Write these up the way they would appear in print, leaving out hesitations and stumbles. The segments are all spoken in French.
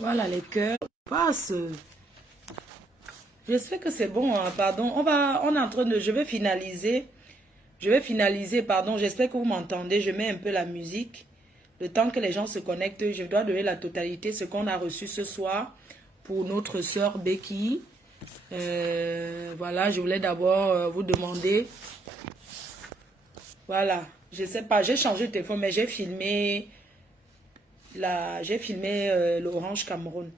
Voilà les cœurs. Passe. J'espère que c'est bon, hein. Pardon. On est en train de, je vais finaliser. Pardon. J'espère que vous m'entendez. Je mets un peu la musique. Le temps que les gens se connectent, je dois donner la totalité, ce qu'on a reçu ce soir pour notre sœur Becky. Voilà, je voulais d'abord vous demander. Voilà, je sais pas, j'ai changé de téléphone, mais j'ai filmé l'Orange Cameroun.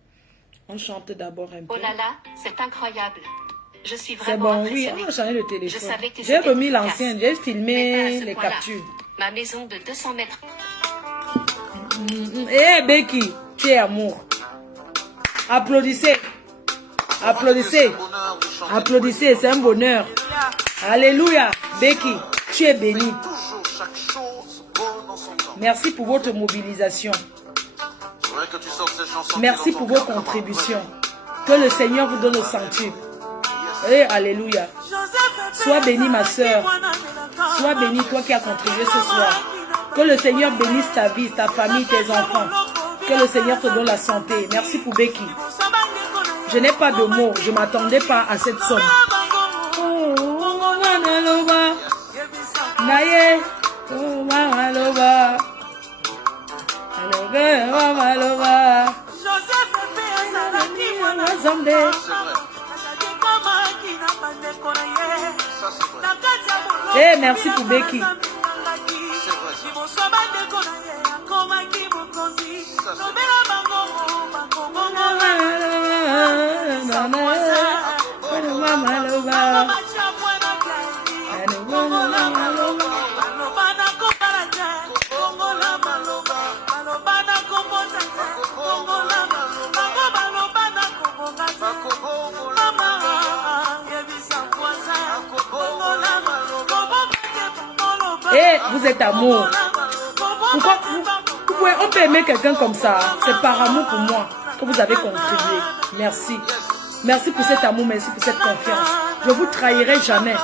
On chante d'abord un peu. Oh là là, c'est incroyable. Je suis C'est vraiment bon, oui, impressionnée. on a changé de téléphone. Je savais que J'ai c'était remis efficace, l'ancien, j'ai mais filmé pas à ce les point-là. captures. Ma maison de 200 mètres. Eh Becky, tu es amour. Applaudissez. Applaudissez. Applaudissez, c'est un bonheur. Alléluia. Becky, tu es bénie. Merci pour votre mobilisation. Merci pour vos contributions. Que le Seigneur vous donne au centuple. Eh, alléluia. Sois bénie ma soeur. Sois bénie toi qui as contribué ce soir. Que le Seigneur bénisse ta vie, ta famille, tes enfants. Que le Seigneur te donne la santé. Merci pour Becky. Je n'ai pas de mots. Je ne m'attendais pas à cette somme. Eh, merci pour Becky. Eh, vous êtes amour. Pourquoi on peut aimer quelqu'un comme ça? C'est par amour pour moi que vous avez contribué. Merci. Merci pour cet amour, merci pour cette confiance. Je ne vous trahirai jamais.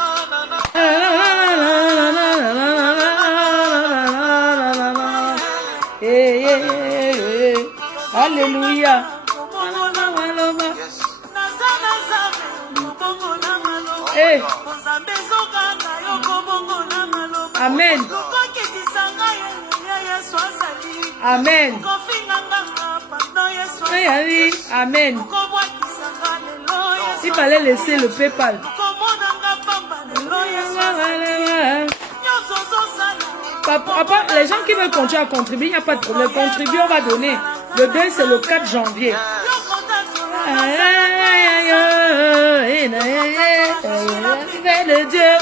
Alléluia. Hey. Amen. Amen. Amen. Il fallait laisser le PayPal. Papa, les gens qui veulent continuer à contribuer, il n'y a pas de problème. Contribuer, on va donner. Le deuil, c'est le 4 janvier. De Dieu.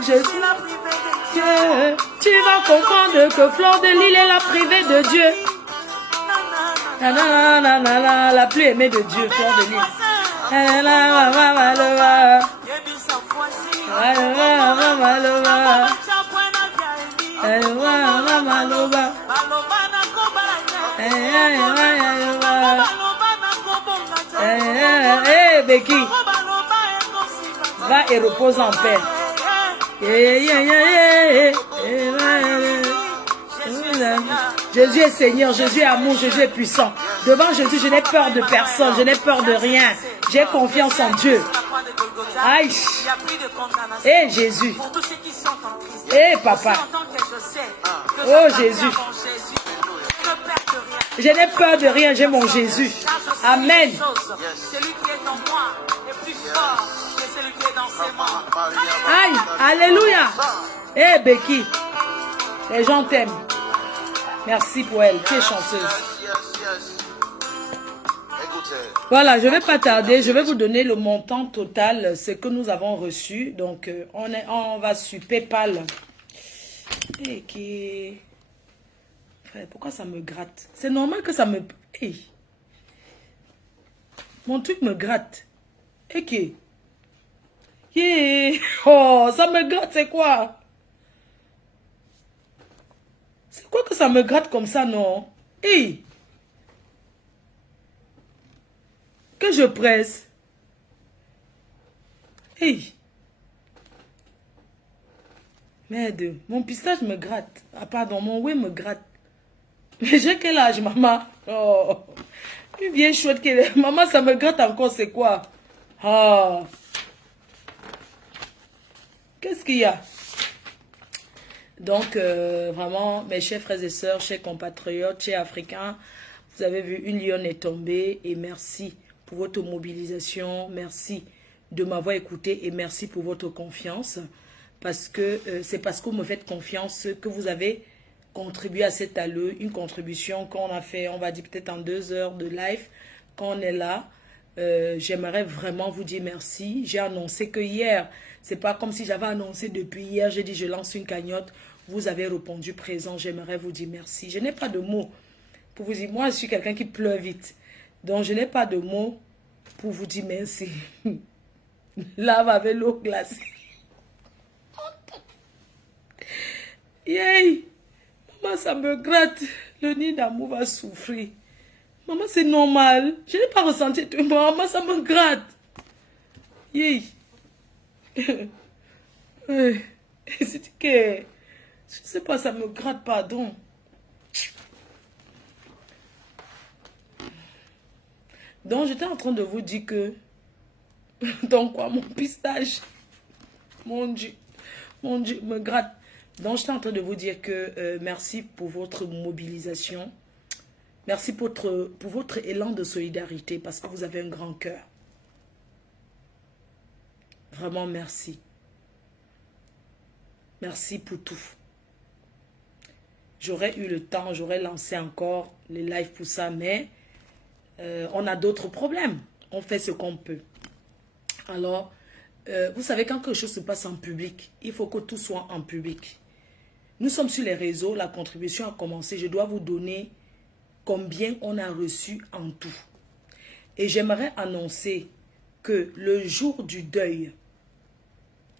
Je suis la privée de Dieu. Tu vas comprendre que Fleur de Lille est la privée de Dieu. La plus aimée de Dieu, Fleur de Lille. Hey Becky, va et repose en paix. Jésus est Seigneur, Jésus est amour, Jésus est puissant. Devant Jésus, je n'ai peur de personne, je n'ai peur de rien. J'ai confiance en Dieu. Aïe. Eh Jésus. Eh papa. Oh Jésus. Je n'ai peur de rien, j'ai mon Jésus. Amen. Aïe, alléluia. Eh Becky, les gens t'aiment. Merci pour elle, tu es chanceuse. Voilà, je ne vais pas tarder, je vais vous donner le montant total, ce que nous avons reçu. Donc, on va sur PayPal. Et pourquoi ça me gratte? C'est normal que ça me... Hey. Mon truc me gratte. Et qui? Yeah. Oh, ça me gratte, c'est quoi? C'est quoi que ça me gratte comme ça, non? Hey. Que je presse. Hey. Merde, mon pistache me gratte. Ah pardon, mon oué me gratte. Mais j'ai quel âge, maman? Oh, une vieille chouette qui est... Maman, ça me gratte encore, c'est quoi? Ah, qu'est-ce qu'il y a? Donc, vraiment, mes chers frères et sœurs, chers compatriotes, chers africains, vous avez vu, une lionne est tombée et merci pour votre mobilisation, merci de m'avoir écouté et merci pour votre confiance. Parce que c'est parce que vous me faites confiance que vous avez contribué à cet alleu, une contribution qu'on a fait, on va dire peut-être en 2 heures de live, quand on est là. J'aimerais vraiment vous dire merci. J'ai annoncé que hier, c'est pas comme si j'avais annoncé depuis hier, j'ai dit je lance une cagnotte. Vous avez répondu présent, j'aimerais vous dire merci. Je n'ai pas de mots pour vous dire, moi je suis quelqu'un qui pleure vite. Donc je n'ai pas de mots pour vous dire merci. Lave avec l'eau glacée. Yay! Maman, ça me gratte. Le nid d'amour va souffrir. Maman, c'est normal. Je n'ai pas ressenti de maman, ça me gratte. Yay! C'est que... Je ne sais pas, ça me gratte, pardon. Donc, j'étais en train de vous dire que... Donc quoi, mon pistache? Mon Dieu, me gratte. Donc, j'étais en train de vous dire que merci pour votre mobilisation. Merci pour votre élan de solidarité parce que vous avez un grand cœur. Vraiment, merci. Merci pour tout. J'aurais eu le temps, j'aurais lancé encore les lives pour ça, mais on a d'autres problèmes. On fait ce qu'on peut. Alors, vous savez, quand quelque chose se passe en public, il faut que tout soit en public. Nous sommes sur les réseaux, la contribution a commencé. Je dois vous donner combien on a reçu en tout. Et j'aimerais annoncer que le jour du deuil,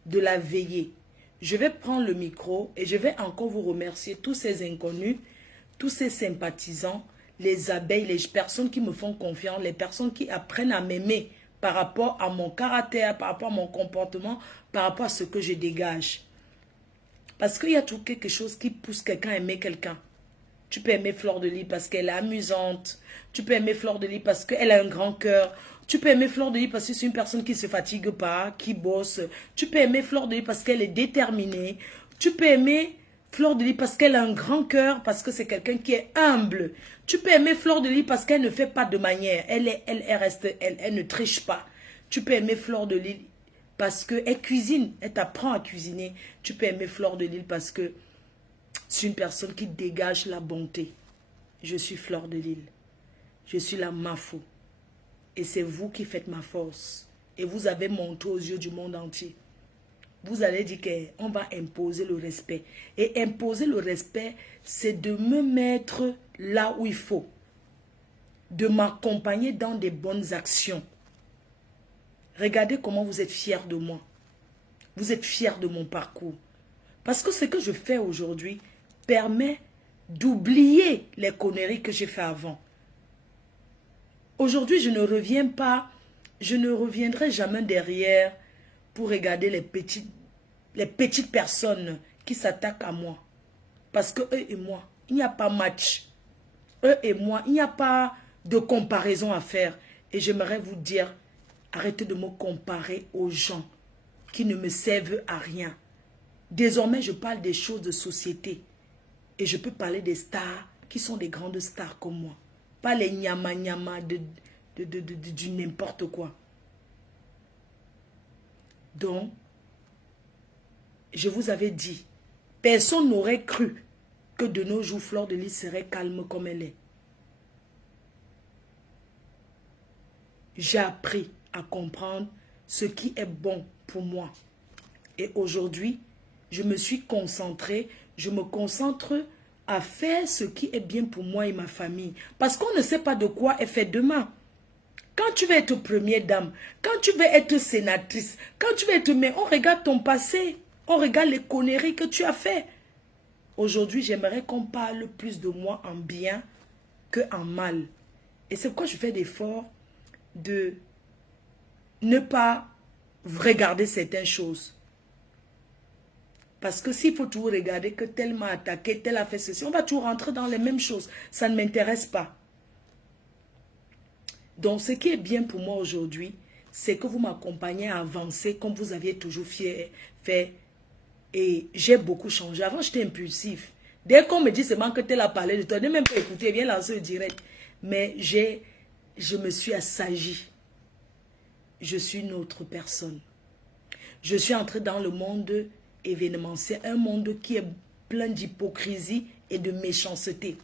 de la veillée, je vais prendre le micro et je vais encore vous remercier tous ces inconnus, tous ces sympathisants, les abeilles, les personnes qui me font confiance, les personnes qui apprennent à m'aimer par rapport à mon caractère, par rapport à mon comportement, par rapport à ce que je dégage. Parce qu'il y a toujours quelque chose qui pousse quelqu'un à aimer quelqu'un. Tu peux aimer Fleur de Lys parce qu'elle est amusante. Tu peux aimer Fleur de Lys parce qu'elle a un grand cœur. Tu peux aimer Fleur de Lys parce que c'est une personne qui ne se fatigue pas, qui bosse. Tu peux aimer Fleur de Lys parce qu'elle est déterminée. Tu peux aimer Fleur de Lys parce qu'elle a un grand cœur, parce que c'est quelqu'un qui est humble. Tu peux aimer Fleur de Lys parce qu'elle ne fait pas de manière. Elle ne triche pas. Tu peux aimer Fleur de Lys parce qu'elle cuisine, elle t'apprend à cuisiner. Tu peux aimer Fleur de Lys parce que c'est une personne qui dégage la bonté. Je suis Fleur de Lys. Je suis la Mafo. Et c'est vous qui faites ma force. Et vous avez montré aux yeux du monde entier. Vous allez dire qu'on va imposer le respect. Et imposer le respect, c'est de me mettre là où il faut. De m'accompagner dans des bonnes actions. Regardez comment vous êtes fiers de moi. Vous êtes fiers de mon parcours. Parce que ce que je fais aujourd'hui permet d'oublier les conneries que j'ai fait avant. Aujourd'hui, je ne reviendrai jamais derrière pour regarder les petites personnes qui s'attaquent à moi. Parce que eux et moi, il n'y a pas match. Eux et moi, il n'y a pas de comparaison à faire. Et j'aimerais vous dire, arrêtez de me comparer aux gens qui ne me servent à rien. Désormais, je parle des choses de société. Et je peux parler des stars qui sont des grandes stars comme moi. Pas les nyama du n'importe quoi. Donc, je vous avais dit, personne n'aurait cru que de nos jours, Fleur de Lys serait calme comme elle est. J'ai appris à comprendre ce qui est bon pour moi. Et aujourd'hui, je me suis concentrée, je me concentre à faire ce qui est bien pour moi et ma famille. Parce qu'on ne sait pas de quoi est fait demain. Quand tu veux être première dame, quand tu veux être sénatrice, quand tu veux être maire, on regarde ton passé, on regarde les conneries que tu as fait. Aujourd'hui, j'aimerais qu'on parle plus de moi en bien qu'en mal. Et c'est pourquoi je fais l'effort de ne pas regarder certaines choses. Parce que s'il faut toujours regarder que tel m'a attaqué, tel a fait ceci, on va toujours rentrer dans les mêmes choses. Ça ne m'intéresse pas. Donc, ce qui est bien pour moi aujourd'hui, c'est que vous m'accompagnez à avancer comme vous aviez toujours fait. Et j'ai beaucoup changé. Avant, j'étais impulsif. Dès qu'on me dit seulement que tu as parlé de toi, ne même pas écouter, viens lancer le direct. Mais je me suis assagie. Je suis une autre personne. Je suis entrée dans le monde événementiel, un monde qui est plein d'hypocrisie et de méchanceté.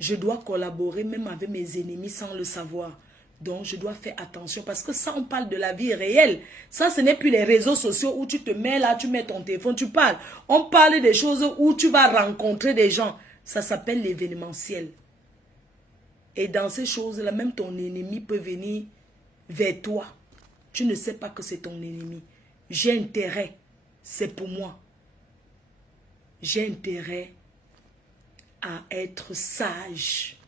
Je dois collaborer même avec mes ennemis sans le savoir. Donc, je dois faire attention parce que ça, on parle de la vie réelle. Ça, ce n'est plus les réseaux sociaux où tu te mets là, tu mets ton téléphone, tu parles. On parle des choses où tu vas rencontrer des gens. Ça s'appelle l'événementiel. Et dans ces choses-là, même ton ennemi peut venir vers toi. Tu ne sais pas que c'est ton ennemi. J'ai intérêt. C'est pour moi. J'ai intérêt à être sage,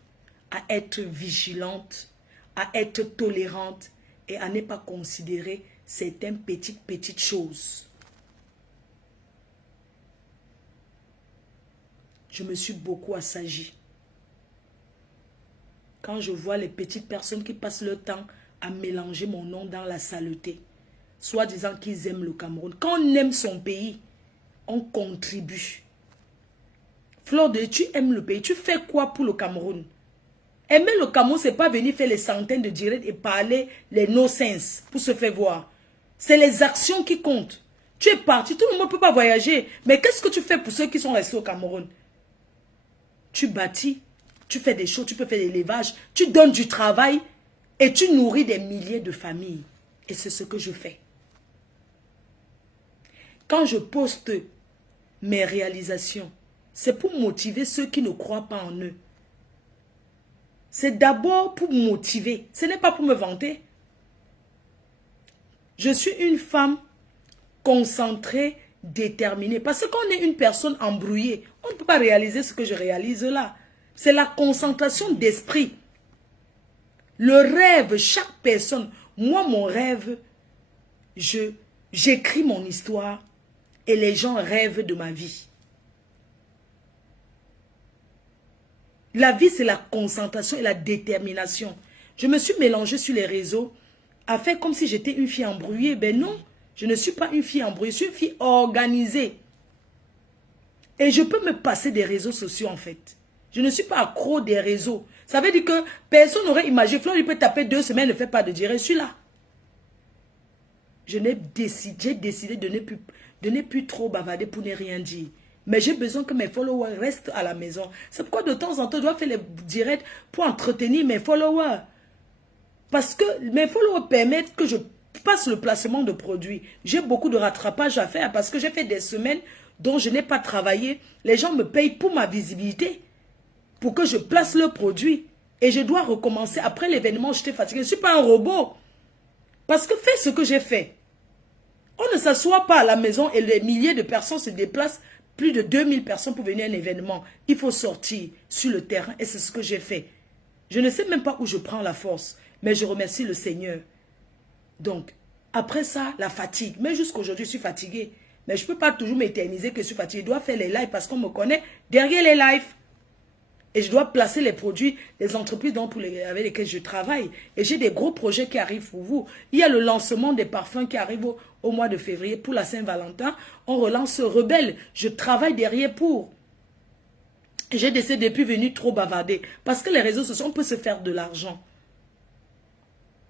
à être vigilante, à être tolérante et à ne pas considérer certaines petites choses. Je me suis beaucoup assagie. Quand je vois les petites personnes qui passent leur temps à mélanger mon nom dans la saleté, soit disant qu'ils aiment le Cameroun. Quand on aime son pays, on contribue. Fleur de, tu aimes le pays, tu fais quoi pour le Cameroun? Aimer le Cameroun, ce n'est pas venir faire les centaines de directs et parler les no-sense pour se faire voir. C'est les actions qui comptent. Tu es parti, tout le monde ne peut pas voyager. Mais qu'est-ce que tu fais pour ceux qui sont restés au Cameroun? Tu bâtis, tu fais des choses, tu peux faire des lévages, tu donnes du travail et tu nourris des milliers de familles. Et c'est ce que je fais. Quand je poste mes réalisations, c'est pour motiver ceux qui ne croient pas en eux. C'est d'abord pour motiver. Ce n'est pas pour me vanter. Je suis une femme concentrée, déterminée. Parce que quand on est une personne embrouillée, on ne peut pas réaliser ce que je réalise là. C'est la concentration d'esprit. Le rêve, chaque personne. Moi, mon rêve, j'écris mon histoire et les gens rêvent de ma vie. La vie, c'est la concentration et la détermination. Je me suis mélangée sur les réseaux à faire comme si j'étais une fille embrouillée. Ben non, je ne suis pas une fille embrouillée, je suis une fille organisée. Et je peux me passer des réseaux sociaux en fait. Je ne suis pas accro des réseaux. Ça veut dire que personne n'aurait imaginé. Fleur, il peut taper 2 semaines, ne fait pas de direct. Je suis là. J'ai décidé de ne plus trop bavarder pour ne rien dire. Mais j'ai besoin que mes followers restent à la maison. C'est pourquoi de temps en temps, je dois faire les directs pour entretenir mes followers. Parce que mes followers permettent que je passe le placement de produits. J'ai beaucoup de rattrapage à faire parce que j'ai fait des semaines dont je n'ai pas travaillé. Les gens me payent pour ma visibilité, pour que je place le produit. Et je dois recommencer. Après l'événement, j'étais fatiguée. Je ne suis pas un robot. Parce que fais ce que j'ai fait. On ne s'assoit pas à la maison et les milliers de personnes se déplacent. Plus de 2000 personnes pour venir à un événement. Il faut sortir sur le terrain et c'est ce que j'ai fait. Je ne sais même pas où je prends la force, mais je remercie le Seigneur. Donc, après ça, la fatigue. Mais jusqu'aujourd'hui, je suis fatiguée. Mais je ne peux pas toujours m'éterniser que je suis fatiguée. Je dois faire les lives parce qu'on me connaît derrière les lives. Et je dois placer les produits des entreprises avec lesquelles je travaille. Et j'ai des gros projets qui arrivent pour vous. Il y a le lancement des parfums qui arrive au mois de février pour la Saint-Valentin. On relance Rebelle. Je travaille derrière pour. Et j'ai décidé de plus venir trop bavarder. Parce que les réseaux sociaux, on peut se faire de l'argent.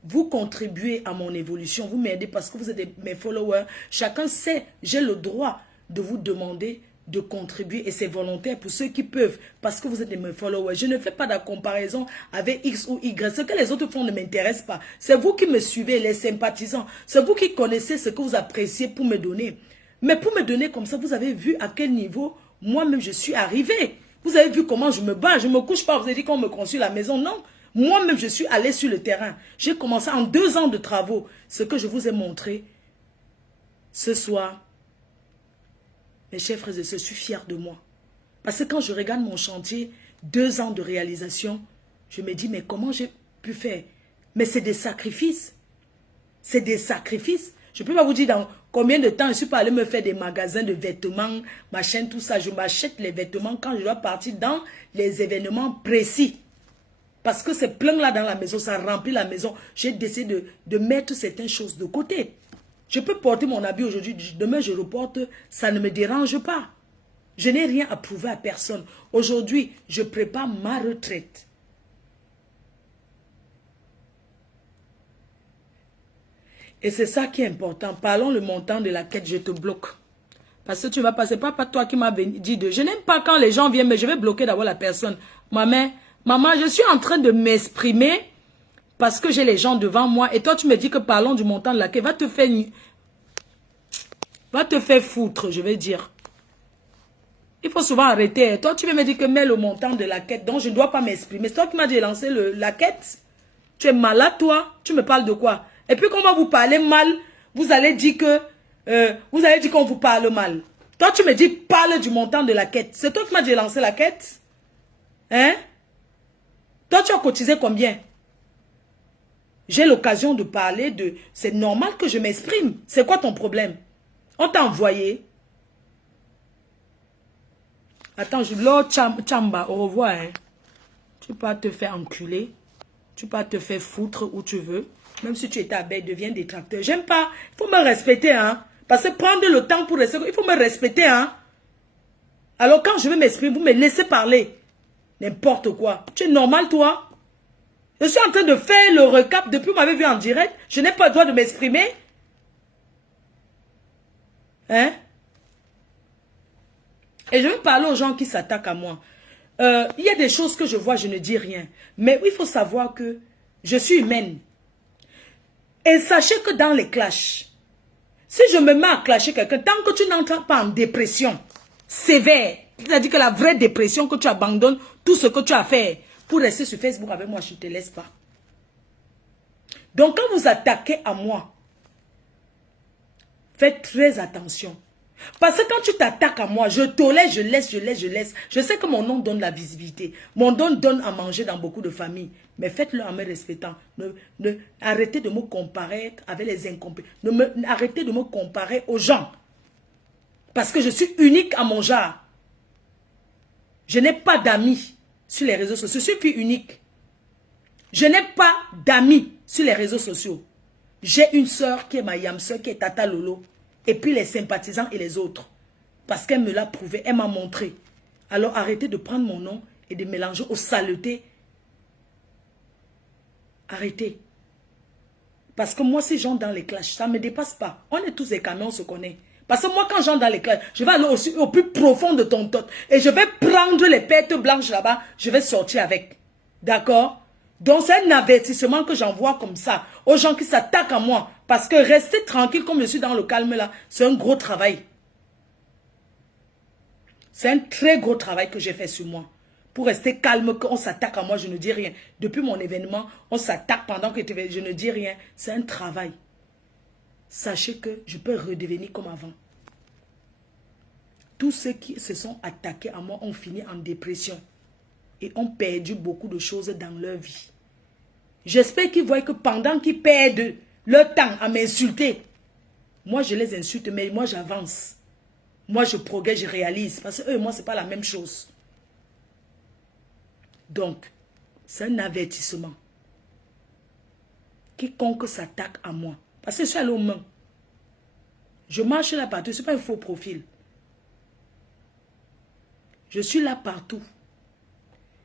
Vous contribuez à mon évolution. Vous m'aidez parce que vous êtes mes followers. Chacun sait, j'ai le droit de vous demander de contribuer et c'est volontaire pour ceux qui peuvent parce que vous êtes mes followers. Je ne fais pas de comparaison avec X ou Y. Ce que les autres font ne m'intéresse pas. C'est vous qui me suivez, les sympathisants. C'est vous qui connaissez ce que vous appréciez pour me donner. Mais pour me donner comme ça, vous avez vu à quel niveau moi-même je suis arrivée. Vous avez vu comment je me bats. Je ne me couche pas. Vous avez dit qu'on me construit la maison. Non. Moi-même, je suis allée sur le terrain. J'ai commencé en 2 ans de travaux. Ce que je vous ai montré ce soir. Mes chers frères et sœurs, je suis fière de moi. Parce que quand je regarde mon chantier, 2 ans de réalisation, je me dis, mais comment j'ai pu faire? Mais c'est des sacrifices. C'est des sacrifices. Je ne peux pas vous dire dans combien de temps je suis pas allée me faire des magasins de vêtements, machin, tout ça. Je m'achète les vêtements quand je dois partir dans les événements précis. Parce que c'est plein là dans la maison, ça remplit la maison. J'ai décidé de mettre certaines choses de côté. Je peux porter mon habit aujourd'hui, demain je reporte, ça ne me dérange pas. Je n'ai rien à prouver à personne. Aujourd'hui, je prépare ma retraite. Et c'est ça qui est important. Parlons le montant de la quête, je te bloque. Parce que tu vas passer, pas toi qui m'as dit de... Je n'aime pas quand les gens viennent, mais je vais bloquer d'abord la personne. Maman, je suis en train de m'exprimer parce que j'ai les gens devant moi. Et toi, tu me dis que parlons du montant de la quête. Va te faire foutre, je vais dire. Il faut souvent arrêter. Toi, tu veux me dire que mets le montant de la quête, donc je ne dois pas m'exprimer. C'est toi qui m'as dit de lancer la quête. Tu es malade, toi. Tu me parles de quoi? Et puis, quand on va vous parler mal, vous allez dire que... vous allez dire qu'on vous parle mal. Toi, tu me dis, parle du montant de la quête. C'est toi qui m'as dit de lancer la quête? Hein? Toi, tu as cotisé combien? J'ai l'occasion de parler de... C'est normal que je m'exprime. C'est quoi ton problème? On t'a envoyé. Attends, Lord Chamba, au revoir. Hein. Tu peux te faire enculer. Tu peux te faire foutre où tu veux. Même si tu étais abeille, deviens détracteur. J'aime pas. Il faut me respecter, hein. Parce que prendre le temps pour rester... Il faut me respecter, hein. Alors quand je vais m'exprimer, vous me laissez parler. N'importe quoi. Tu es normal, toi? Je suis en train de faire le recap depuis que vous m'avez vu en direct. Je n'ai pas le droit de m'exprimer. Hein? Et je vais parler aux gens qui s'attaquent à moi. Il y a des choses que je vois, je ne dis rien. Mais il faut savoir que je suis humaine. Et sachez que dans les clashs, si je me mets à clasher quelqu'un, tant que tu n'entres pas en dépression sévère, c'est-à-dire que la vraie dépression, que tu abandonnes tout ce que tu as fait pour rester sur Facebook avec moi, je ne te laisse pas. Donc quand vous attaquez à moi, faites très attention. Parce que quand tu t'attaques à moi, je tolère, je laisse. Je sais que mon nom donne la visibilité. Mon nom donne à manger dans beaucoup de familles. Mais faites-le en me respectant. Arrêtez de me comparer avec les incompétents. Arrêtez de me comparer aux gens. Parce que je suis unique à mon genre. Je n'ai pas d'amis sur les réseaux sociaux. Je suis unique. Je n'ai pas d'amis sur les réseaux sociaux. J'ai une soeur qui est ma yam soeur, qui est Tata Lolo. Et puis les sympathisants et les autres. Parce qu'elle me l'a prouvé, elle m'a montré. Alors arrêtez de prendre mon nom et de mélanger aux saletés. Arrêtez. Parce que moi, si j'entre dans les clashs, ça ne me dépasse pas. On est tous des camions, on se connaît. Parce que moi, quand j'entre dans les clashs, je vais aller au plus profond de ton tot. Et je vais prendre les pertes blanches là-bas. Je vais sortir avec. D'accord? Donc c'est un avertissement que j'envoie comme ça aux gens qui s'attaquent à moi. Parce que rester tranquille comme je suis dans le calme là, c'est un gros travail. C'est un très gros travail que j'ai fait sur moi. Pour rester calme, qu'on s'attaque à moi, je ne dis rien. Depuis mon événement, on s'attaque pendant que je ne dis rien. C'est un travail. Sachez que je peux redevenir comme avant. Tous ceux qui se sont attaqués à moi ont fini en dépression. Et ont perdu beaucoup de choses dans leur vie. J'espère qu'ils voient que pendant qu'ils perdent leur temps à m'insulter, moi je les insulte, mais moi j'avance. Moi je progresse, je réalise. Parce que eux et moi, ce n'est pas la même chose. Donc, c'est un avertissement. Quiconque s'attaque à moi. Parce que je suis allé aux mains. Je marche là partout. Ce n'est pas un faux profil. Je suis là partout.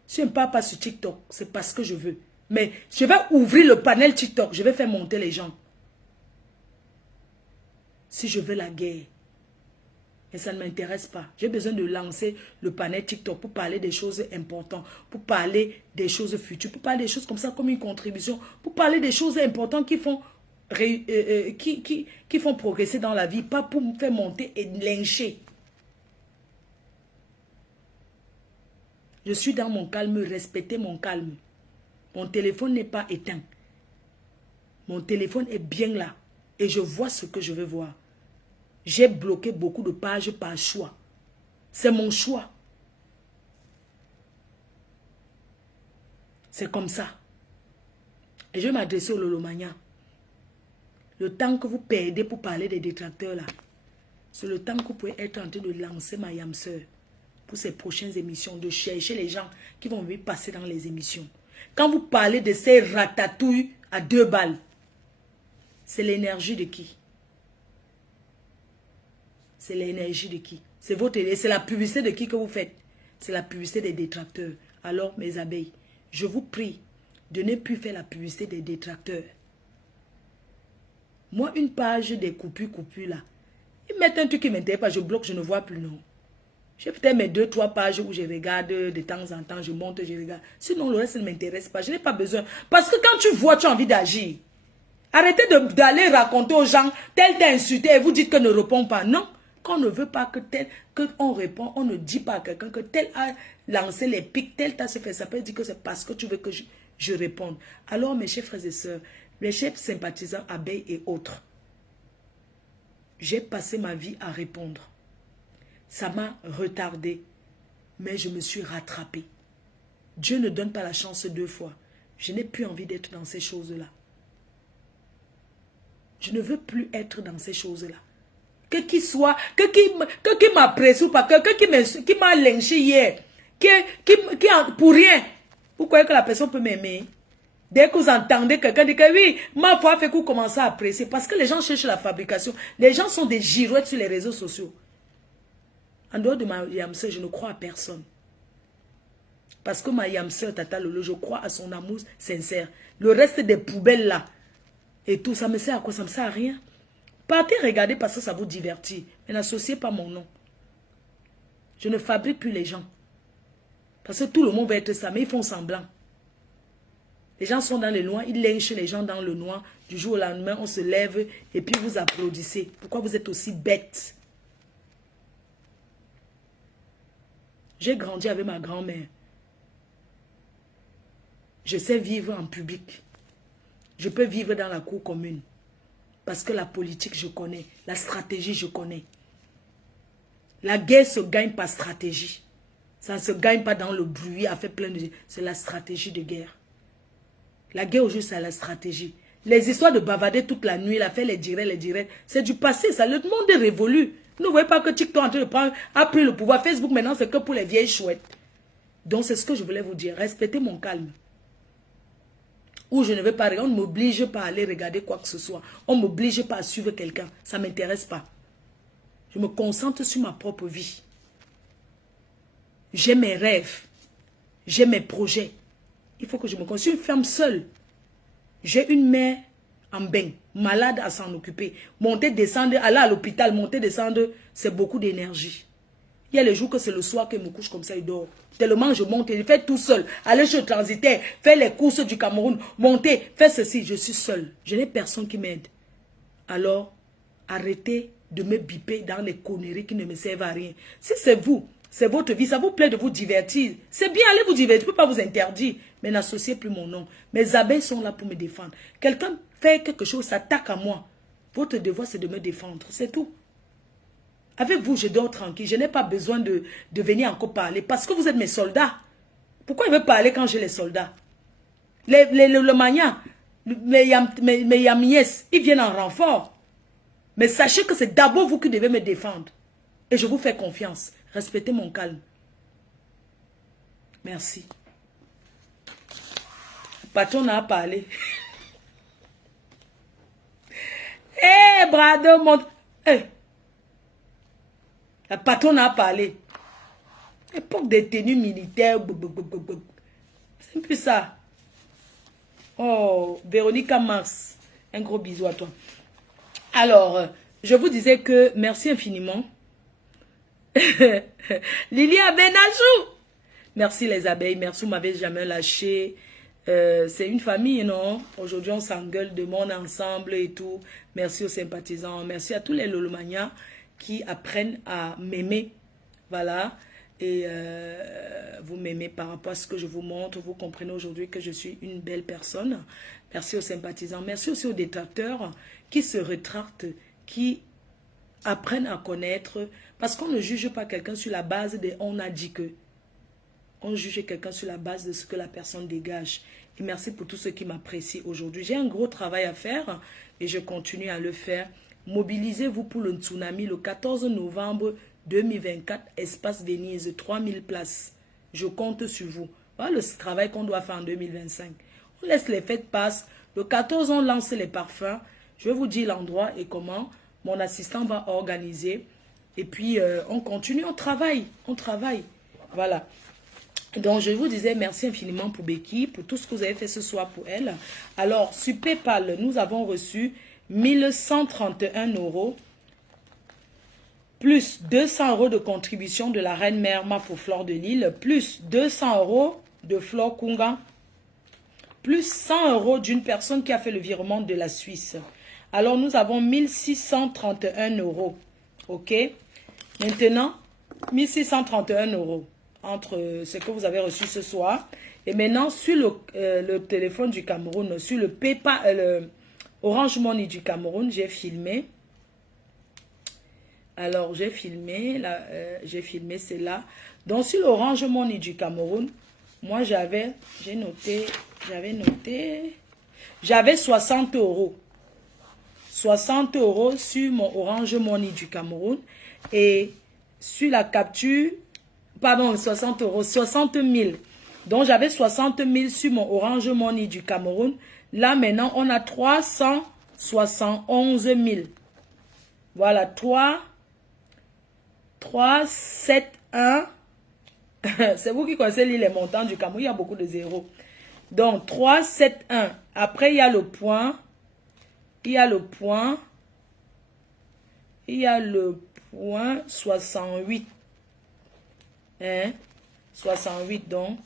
Si je ne parle pas sur TikTok, c'est parce que je veux. Mais je vais ouvrir le panel TikTok. Je vais faire monter les gens. Si je veux la guerre. Et ça ne m'intéresse pas. J'ai besoin de lancer le panel TikTok pour parler des choses importantes. Pour parler des choses futures. Pour parler des choses comme ça, comme une contribution. Pour parler des choses importantes qui font, qui font progresser dans la vie. Pas pour me faire monter et lyncher. Je suis dans mon calme, respectez mon calme. Mon téléphone n'est pas éteint. Mon téléphone est bien là. Et je vois ce que je veux voir. J'ai bloqué beaucoup de pages par choix. C'est mon choix. C'est comme ça. Et je vais m'adresser au Lolomania. Le temps que vous perdez pour parler des détracteurs là, c'est le temps que vous pouvez être en train de lancer ma yam sœur pour ces prochaines émissions, de chercher les gens qui vont venir passer dans les émissions. Quand vous parlez de ces ratatouilles à 2 balles, c'est l'énergie de qui? C'est l'énergie de qui? C'est votre, c'est la publicité de qui que vous faites? C'est la publicité des détracteurs. Alors, mes abeilles, je vous prie de ne plus faire la publicité des détracteurs. Moi, une page des coupures là, ils mettent un truc qui ne m'intéresse pas, je bloque, je ne vois plus, non. J'ai peut-être mes 2-3 pages où je regarde de temps en temps, je monte, je regarde. Sinon, le reste ne m'intéresse pas, je n'ai pas besoin. Parce que quand tu vois, tu as envie d'agir. Arrêtez d'aller raconter aux gens, tel t'a insulté et vous dites que ne répond pas. Non, quand on ne veut pas que tel, qu'on répond, on ne dit pas à quelqu'un que tel a lancé les pics, tel t'a fait, ça peut dire que c'est parce que tu veux que je réponde. Alors, mes chers frères et sœurs, mes chers sympathisants, abeilles et autres, j'ai passé ma vie à répondre. Ça m'a retardé, mais je me suis rattrapée. Dieu ne donne pas la chance 2 fois. Je n'ai plus envie d'être dans ces choses-là. Je ne veux plus être dans ces choses-là. Que qui soit, que qui m'apprécie ou pas, qui m'a lynché hier, pour rien. Vous croyez que la personne peut m'aimer? Dès que vous entendez quelqu'un dire que oui, ma foi fait que vous commencez à apprécier. Parce que les gens cherchent la fabrication. Les gens sont des girouettes sur les réseaux sociaux. En dehors de ma yamseur, je ne crois à personne. Parce que ma yamseur, Tata Lolo, je crois à son amour sincère. Le reste des poubelles là, et tout, ça me sert à quoi? Ça me sert à rien. Partez regarder parce que ça vous divertit. Mais n'associez pas mon nom. Je ne fabrique plus les gens. Parce que tout le monde va être ça, mais ils font semblant. Les gens sont dans le noir, ils lynchent les gens dans le noir. Du jour au lendemain, on se lève et puis vous applaudissez. Pourquoi vous êtes aussi bête? J'ai grandi avec ma grand-mère. Je sais vivre en public. Je peux vivre dans la cour commune. Parce que la politique, je connais. La stratégie, je connais. La guerre se gagne par stratégie. Ça ne se gagne pas dans le bruit, à faire plein de... C'est la stratégie de guerre. La guerre aujourd'hui, c'est la stratégie. Les histoires de bavarder toute la nuit, la faire les directs, c'est du passé, ça. Le monde est révolu. Vous ne voyez pas que TikTok a pris le pouvoir. Facebook, maintenant, c'est que pour les vieilles chouettes. Donc, c'est ce que je voulais vous dire. Respectez mon calme. Ou je ne vais pas regarder. On ne m'oblige pas à aller regarder quoi que ce soit. On ne m'oblige pas à suivre quelqu'un. Ça ne m'intéresse pas. Je me concentre sur ma propre vie. J'ai mes rêves. J'ai mes projets. Il faut que je me concentre. Je suis une femme seule. J'ai une mère en bain, malade à s'en occuper. Monter, descendre, aller à l'hôpital, monter, descendre, c'est beaucoup d'énergie. Il y a les jours que c'est le soir que je me couche comme ça et dors. Tellement je monte, je fais tout seul. Aller chez le transitaire, faire les courses du Cameroun, monter, faire ceci. Je suis seule. Je n'ai personne qui m'aide. Alors, arrêtez de me biper dans les conneries qui ne me servent à rien. Si c'est vous, c'est votre vie, ça vous plaît de vous divertir. C'est bien, allez vous divertir, je ne peux pas vous interdire. Mais n'associez plus mon nom. Mes abeilles sont là pour me défendre. Quelqu'un fait quelque chose, s'attaque à moi. Votre devoir, c'est de me défendre. C'est tout. Avec vous, je dors tranquille. Je n'ai pas besoin de venir encore parler. Parce que vous êtes mes soldats. Pourquoi il veut parler quand j'ai les soldats? Le mania, mes yamies, ils viennent en renfort. Mais sachez que c'est d'abord vous qui devez me défendre. Et je vous fais confiance. Respectez mon calme. Merci. Le patron a parlé. Eh, Brado, mon... Eh. Le patron a parlé. Époque des tenues militaires. C'est plus ça. Oh, Véronica Mars. Un gros bisou à toi. Alors, je vous disais que merci infiniment. Lilia Benajou. Merci les abeilles. Merci, vous m'avez jamais lâché. C'est une famille, non? Aujourd'hui, on s'engueule de monde ensemble et tout. Merci aux sympathisants. Merci à tous les Lolomanias qui apprennent à m'aimer. Voilà. Et vous m'aimez par rapport à ce que je vous montre. Vous comprenez aujourd'hui que je suis une belle personne. Merci aux sympathisants. Merci aussi aux détracteurs qui se rétractent, qui apprennent à connaître. Parce qu'on ne juge pas quelqu'un sur la base de « on a dit que ». On juge quelqu'un sur la base de ce que la personne dégage. Et merci pour tous ceux qui m'apprécient aujourd'hui. J'ai un gros travail à faire et je continue à le faire. Mobilisez-vous pour le tsunami le 14 novembre 2024, espace Venise, 3000 places. Je compte sur vous. Voilà le travail qu'on doit faire en 2025. On laisse les fêtes passer. Le 14, on lance les parfums. Je vais vous dire l'endroit et comment. Mon assistant va organiser. Et puis, on continue, on travaille. On travaille. Voilà. Donc, je vous disais merci infiniment pour Becky, pour tout ce que vous avez fait ce soir pour elle. Alors, sur PayPal, nous avons reçu 1131 €, plus 200 € de contribution de la reine mère Mafo Flore de Lille, plus 200 € de Flore Kunga, plus 100 € d'une personne qui a fait le virement de la Suisse. Alors, nous avons 1631 €. OK? Maintenant, 1631 € entre ce que vous avez reçu ce soir. Et maintenant, sur le téléphone du Cameroun, sur le PayPal, le Orange Money du Cameroun, j'ai filmé. Alors, j'ai filmé, là, c'est là. Donc, sur l'Orange Money du Cameroun, moi, j'avais noté, j'avais 60 €. 60 € sur mon Orange Money du Cameroun. Et sur la capture, pardon, 60 €, 60 000. Donc, j'avais 60 000 sur mon Orange Money du Cameroun. Là, maintenant, on a 371 000. Voilà, 3, 7, 1. C'est vous qui connaissez les montants du Cameroun. Il y a beaucoup de zéros. Donc, 3, 7, 1. Après, il y a le point. Il y a le point. Il y a le point 68. 68, donc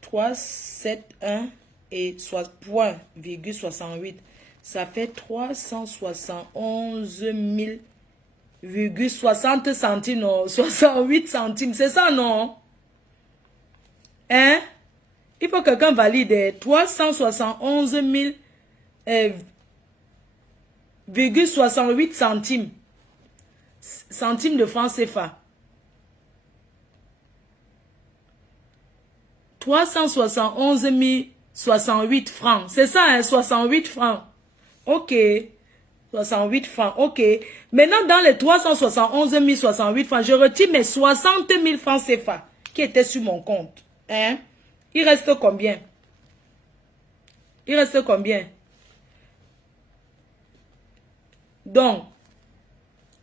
3, 7, 1 et point, virgule 68. Ça fait 371 000,60 centimes, non, 68 centimes, c'est ça, non? Hein? Il faut que quelqu'un valide 371 000,68 centimes. Centimes de francs CFA. 371 068 francs. C'est ça, hein, 68 francs. Ok. 68 francs. Ok. Maintenant, dans les 371 068 francs, je retire mes 60 000 francs CFA qui étaient sur mon compte. Hein? Il reste combien? Il reste combien? Donc,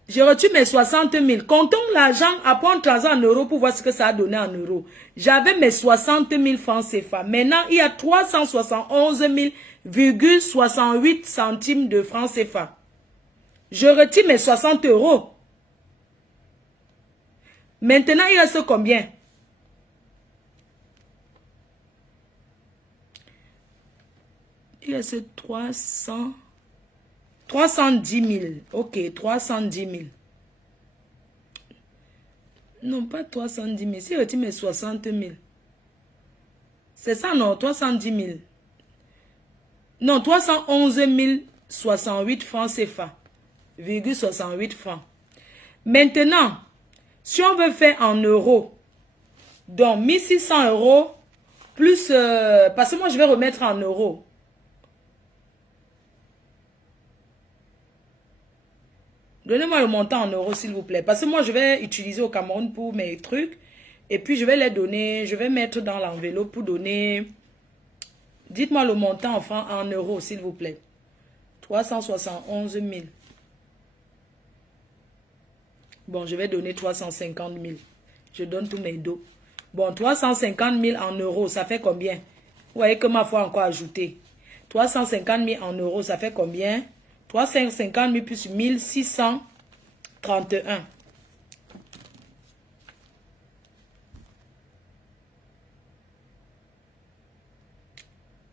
j'ai reçu mes 60 000. Comptons l'argent, après on transforme en euros pour voir ce que ça a donné en euros. J'avais mes 60 000 francs CFA. Maintenant, il y a 371 000,68 centimes de francs CFA. Je retire mes 60 €. Maintenant, il reste combien? Il reste 310 000. Ok, 310 000. Non, pas 310 000. Si je retire mes 60 000. C'est ça, non? 310 000. Non, 311 068 francs CFA. 68 francs. Maintenant, si on veut faire en euros, donc 1600 € plus... parce que moi, je vais remettre en euros. Donnez-moi le montant en euros, s'il vous plaît. Parce que moi, je vais utiliser au Cameroun pour mes trucs. Et puis, je vais les donner. Je vais mettre dans l'enveloppe pour donner... Dites-moi le montant en euros, s'il vous plaît. 371 000. Bon, je vais donner 350 000. Je donne tous mes dos. Bon, 350 000 en euros, ça fait combien? Vous voyez que ma foi encore ajouté. 350 000 en euros, ça fait combien? 350 000 plus 1631.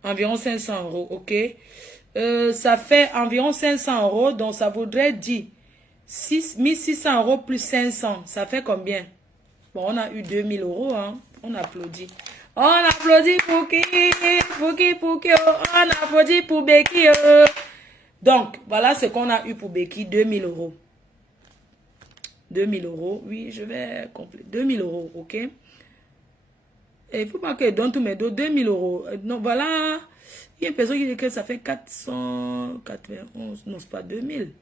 Environ 500 €, ok. Ça fait environ 500 €, donc ça voudrait dire 1600 € plus 500. Ça fait combien? Bon, on a eu 2000 €, hein. On applaudit. On applaudit pour qui? Pour qui? Pour qui? On applaudit pour Becky. Donc, voilà ce qu'on a eu pour Becky, 2000 €. 2000 €, oui, je vais compléter. 2000 €, ok. Et il faut pas que je donne tous mes dos, 2000 €. Donc, voilà. Il y a une personne qui dit que ça fait 491. Non, c'est pas 2000.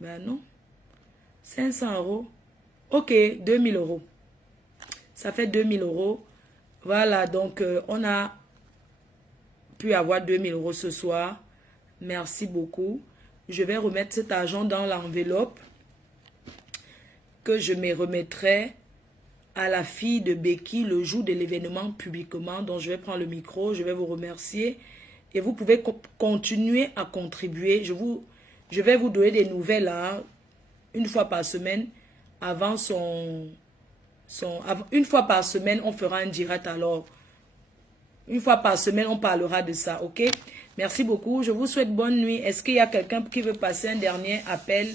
Ben non. 500 €. Ok, 2000 €. Ça fait 2000 €. Voilà, donc on a pu avoir 2000 € ce soir. Merci beaucoup. Je vais remettre cet argent dans l'enveloppe que je me remettrai à la fille de Becky le jour de l'événement publiquement. Donc je vais prendre le micro, je vais vous remercier et vous pouvez continuer à contribuer. Je vais vous donner des nouvelles hein, une fois par semaine avant une fois par semaine on fera un direct alors. Une fois par semaine, on parlera de ça, ok? Merci beaucoup. Je vous souhaite bonne nuit. Est-ce qu'il y a quelqu'un qui veut passer un dernier appel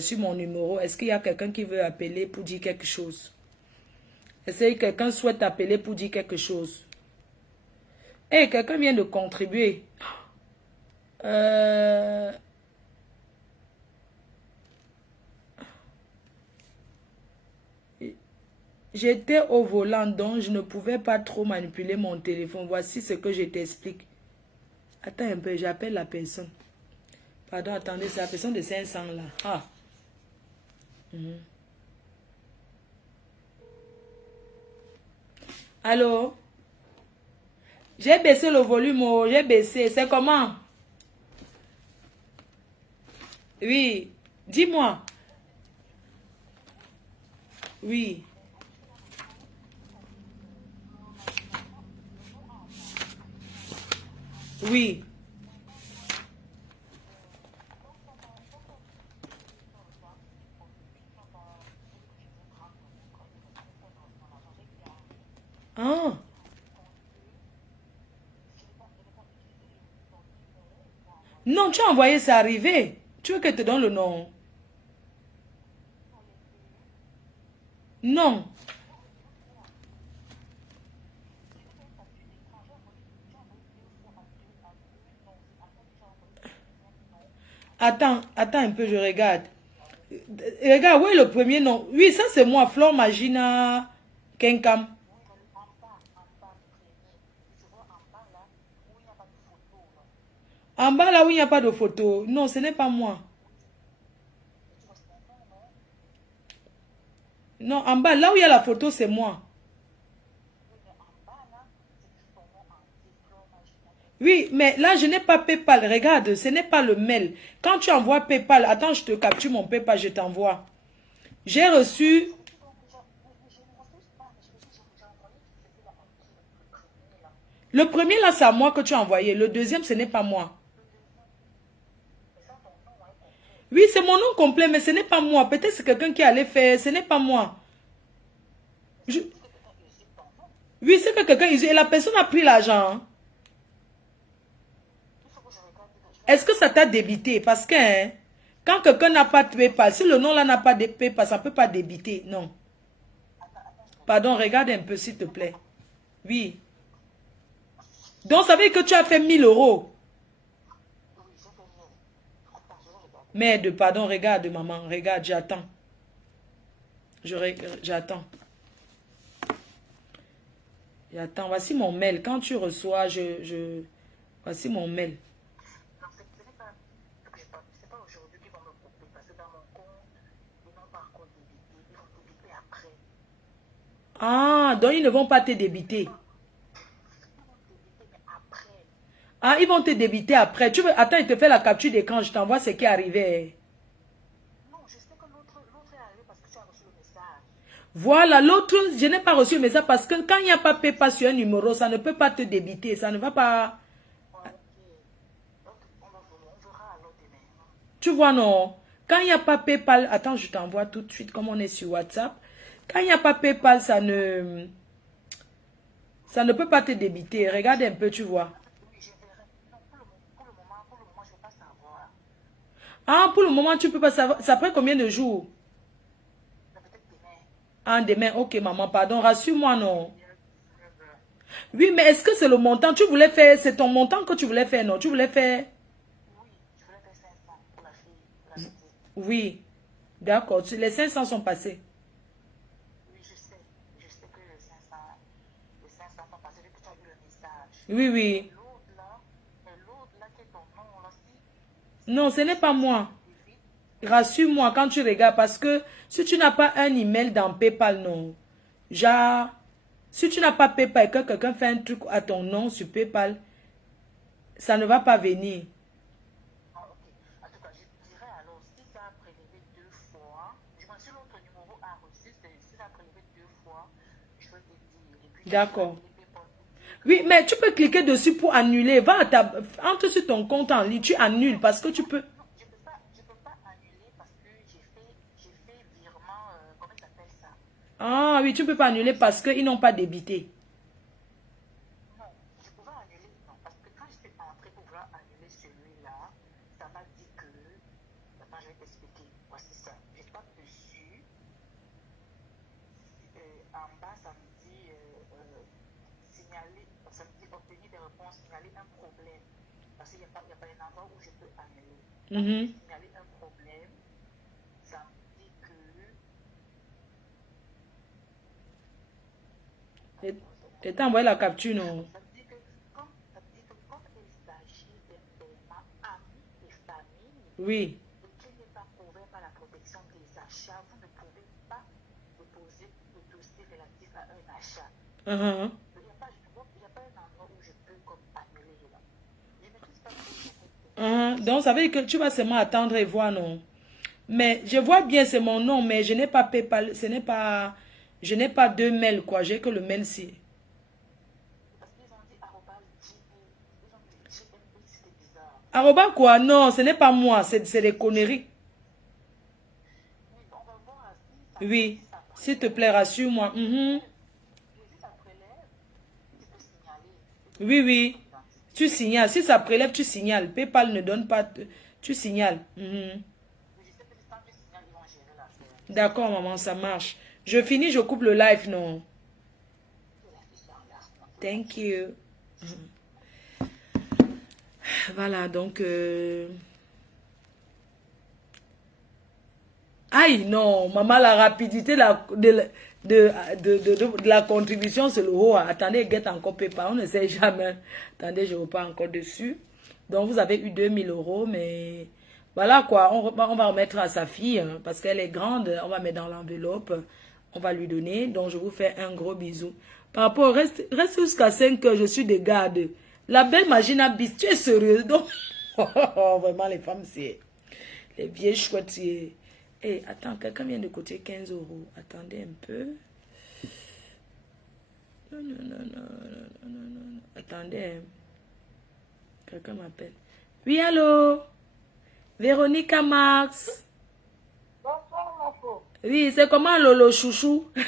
sur mon numéro? Est-ce qu'il y a quelqu'un qui veut appeler pour dire quelque chose? Est-ce que quelqu'un souhaite appeler pour dire quelque chose? Eh, quelqu'un vient de contribuer. J'étais au volant, donc je ne pouvais pas trop manipuler mon téléphone. Voici ce que je t'explique. Attends un peu, j'appelle la personne. Pardon, attendez, c'est la personne de 500 là. Ah. Allô? J'ai baissé le volume, oh, j'ai baissé. C'est comment? Oui. Dis-moi. Oui. Oui. Ah. Non, tu as envoyé, c'est arrivé. Tu veux que je te donne le nom? Non. Attends un peu, je regarde. Regarde, oui, le premier nom. Oui, ça c'est moi, Flor Magina Kenkam. En bas là où il n'y a pas de photo. Non, ce n'est pas moi. Non, en bas là où il y a la photo, c'est moi. Oui, mais là, je n'ai pas PayPal. Regarde, ce n'est pas le mail. Quand tu envoies PayPal, attends, je te capture mon PayPal, je t'envoie. J'ai reçu... Le premier, là, c'est à moi que tu as envoyé. Le deuxième, ce n'est pas moi. Oui, c'est mon nom complet, mais ce n'est pas moi. Peut-être c'est quelqu'un qui allait faire. Ce n'est pas moi. Oui, c'est que quelqu'un... Et la personne a pris l'argent. Est-ce que ça t'a débité? Parce que hein, quand quelqu'un n'a pas de PayPal, si le nom là n'a pas de PayPal, ça ne peut pas débiter. Non. Pardon, regarde un peu s'il te plaît. Oui. Donc ça veut dire que tu as fait 1000 €. Merde, pardon, regarde maman, regarde, j'attends. J'attends. J'attends. Voici mon mail. Quand tu reçois, voici mon mail. Ah, donc ils ne vont pas te débiter. Ah, ils vont te débiter après. Tu veux, attends, il te fait la capture d'écran, je t'envoie ce qui est arrivé. Non, je sais que l'autre est arrivé parce que tu as reçu le message. Voilà, l'autre, je n'ai pas reçu le message parce que quand il n'y a pas PayPal sur un numéro, ça ne peut pas te débiter, ça ne va pas... Tu vois, non? Quand il n'y a pas PayPal, attends, je t'envoie tout de suite comme on est sur WhatsApp. Quand il n'y a pas PayPal, ça ne peut pas te débiter. Regarde un peu, tu vois. Ah, pour le moment, tu ne peux pas savoir. Ça prend combien de jours? Ah, demain. Ok, maman, pardon. Rassure-moi, non. Oui, mais est-ce que c'est le montant? Tu voulais faire... C'est ton montant que tu voulais faire, non? Tu voulais faire... Oui. D'accord. Les 500 sont passés. Oui, oui. Non, ce n'est pas moi. Rassure-moi quand tu regardes parce que si tu n'as pas un email dans PayPal, non. Genre, Si tu n'as pas PayPal et que quelqu'un fait un truc à ton nom sur PayPal, ça ne va pas venir. Ah, ok. En tout cas, je dirais alors, si ça a prélevé 2 fois, je pense que l'autre numéro a reçu, si ça a prélevé 2 fois, je vais te dire. Et puis, D'accord. Oui, mais tu peux cliquer dessus pour annuler. Va à entre sur ton compte en ligne, tu annules parce que tu peux. non, je peux pas annuler parce que j'ai fait virement, comment ça s'appelle ça? Ah oui, tu peux pas annuler parce qu'ils n'ont pas débité. Non, je pouvais annuler, non, parce que quand je suis entrée pour vouloir annuler celui-là, ça m'a dit que, attends, je vais t'expliquer, voici ça, je tape dessus, en bas, ça me dit, signaler, ça me dit obtenir des réponses, signaler un problème, parce qu'il n'y a pas un endroit où je peux annuler. Signaler un problème, ça me dit que, Et t'as envoyé la capture, non? ça me dit que comme il s'agit d'un paiement amis et famille, Oui. et qui n'est pas couvert par la protection des achats, vous ne pouvez pas déposer le dossier relatif à un achat. Il n'y a pas un endroit où je peux comme annuler là. Je ne maîtrise pas trop. Donc, ça veut dire que tu vas seulement attendre et voir, non? Mais je vois bien, c'est mon nom, mais je n'ai pas PayPal, ce n'est pas... Je n'ai pas deux mails, quoi. J'ai que le mail-ci. Parce qu'ils ont dit arrobas Gmail. Ils ont dit Gmail, c'était bizarre. Arroba quoi? Non, ce n'est pas moi, c'est des conneries. Oui, on va voir si ça Oui, si ça s'il te prélève. plaît, rassure-moi. Oui, si ça prélève, tu peux signaler. Oui, oui. Tu signales. Si ça prélève, tu signales. PayPal ne donne pas... Tu signales. Oui, je sais que quand tu signales, ils vont gérer l'affaire. D'accord, maman, ça marche. Je finis, je coupe le live, non? Thank you. Voilà, donc... Aïe, non, maman, la rapidité de la contribution, c'est le haut. Attendez, get encore PayPal, on ne sait jamais. Attendez, je ne repars encore dessus. Donc, vous avez eu 2000 €, mais voilà quoi, on va remettre à sa fille, hein, parce qu'elle est grande, on va mettre dans l'enveloppe, on va lui donner. Donc, je vous fais un gros bisou. Par rapport, reste jusqu'à 5 heures, je suis de garde. La belle Magina Bis, tu es sérieuse? Donc, vraiment, les femmes, c'est... Les vieilles chouettes, c'est... Hey, attends, quelqu'un vient de coûter 15 €. Attendez un peu. Non. Attendez. Quelqu'un m'appelle. Oui, allô? Véronica Max. Bonsoir, ma pauvre. Oui, c'est comment Lolo Chouchou? C'est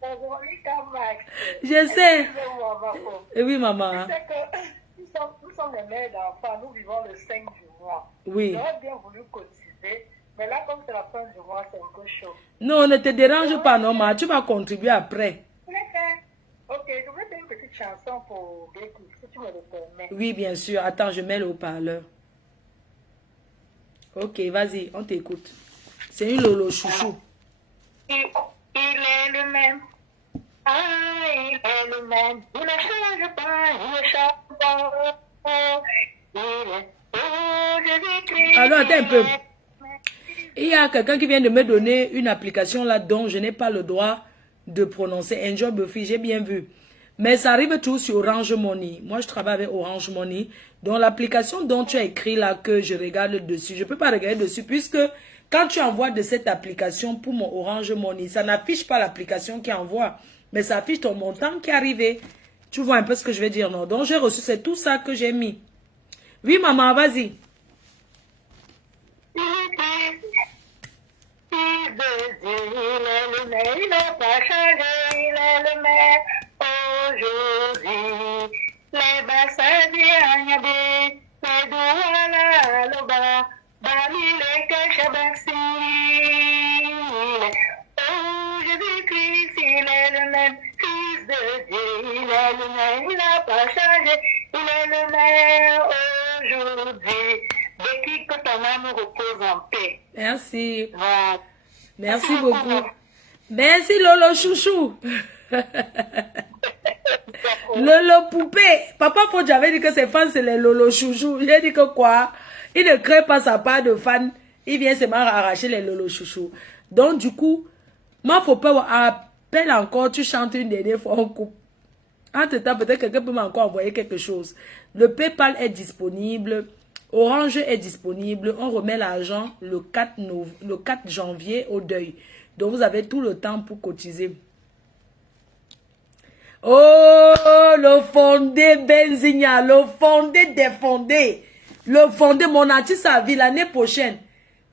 Véronica Max. Je sais. Excusez-moi, ma pauvre. Oui, maman. Tu sais que nous sommes les mères d'enfants, nous vivons le 5 du mois. Oui. J'aurais bien voulu cotiser, mais là, comme c'est la fin du mois, c'est un peu chaud. Non, ne te dérange pas, non, ma. Tu vas contribuer après. Ok, je vais faire une petite chanson pour Becky, si tu me le permets. Oui, bien sûr. Attends, je mets le haut-parleur. Ok, vas-y, on t'écoute. C'est une Lolo Chouchou. Il est le même. Ah, il est le même. Il ne change pas, il ne change pas. Il est... Oh, Jésus-Christ. Alors, attends un peu. Il y a quelqu'un qui vient de me donner une application là dont je n'ai pas le droit de prononcer. Enjoy Buffy, j'ai bien vu. Mais ça arrive tout sur Orange Money. Moi, je travaille avec Orange Money. Donc, l'application dont tu as écrit là, que je regarde dessus, je ne peux pas regarder dessus puisque quand tu envoies de cette application pour mon Orange Money, ça n'affiche pas l'application qui envoie, mais ça affiche ton montant qui est arrivé. Tu vois un peu ce que je veux dire, non? Donc, j'ai reçu, c'est tout ça que j'ai mis. Oui, maman, vas-y. Il n'a pas changé, il est le même aujourd'hui. Les bassins viennent, les douala loba, bami les cachabaxi. Oh, Jésus-Christ, il est le même, Fils de Dieu, il est le même, il n'a pas changé, il est le même aujourd'hui. Dès que ton âme repose en paix. Merci. Voilà. Merci beaucoup. Merci Lolo Chouchou. Lolo Poupée. Papa Fodj j'avais dit que ses fans c'est les Lolo Chouchou. J'ai dit que quoi? Il ne crée pas sa part de fans. Il vient seulement arracher les Lolo Chouchou. Donc du coup, moi faut pas Appelle encore, tu chantes une dernière fois, on coupe. Entre-temps, peut-être quelqu'un peut m'encore envoyer quelque chose. Le PayPal est disponible. Orange est disponible. On remet l'argent le 4 janvier au deuil. Donc, vous avez tout le temps pour cotiser. Oh, le fondé Benzinia, le fondé défondé. Le fondé, mon artiste à vie l'année prochaine.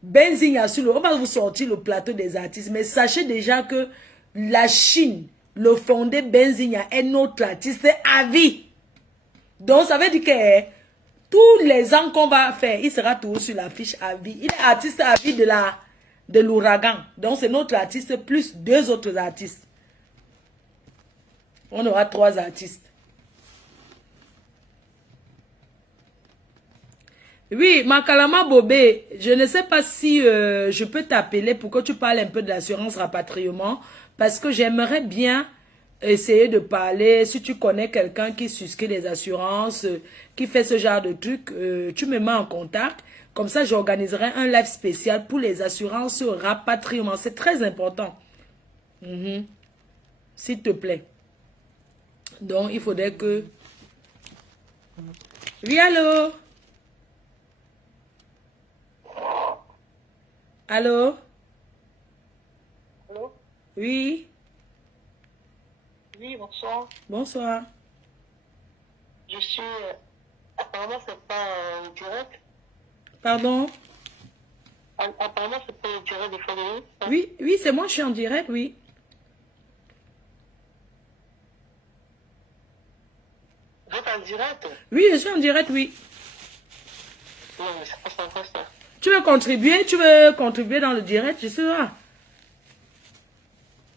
Benzinia, on va vous sortir le plateau des artistes. Mais sachez déjà que la Chine, le fondé Benzinia est notre artiste à vie. Donc, ça veut dire que tous les ans qu'on va faire, il sera toujours sur l'affiche à vie. Il est artiste à vie de l'ouragan. Donc, c'est notre artiste plus 2 autres artistes. On aura 3 artistes. Oui, Makalama Bobé, je ne sais pas si je peux t'appeler pour que tu parles un peu de l'assurance rapatriement. Parce que j'aimerais bien essayer de parler. Si tu connais quelqu'un qui souscrit les assurances, qui fait ce genre de truc, tu me mets en contact. Comme ça, j'organiserai un live spécial pour les assurances rapatriement. C'est très important. S'il te plaît. Donc, il faudrait que... Oui, allô? Allô? Allô? Oui? Oui, bonsoir. Bonsoir. Je suis... apparemment, c'est pas direct. Pardon? Apparemment, c'est pas direct des Frédéric. Oui, oui, c'est moi, je suis en direct, oui. Vous êtes en direct? Oui, je suis en direct, oui. Non, mais c'est pas sympa, ça. Tu veux contribuer dans le direct, je sais pas.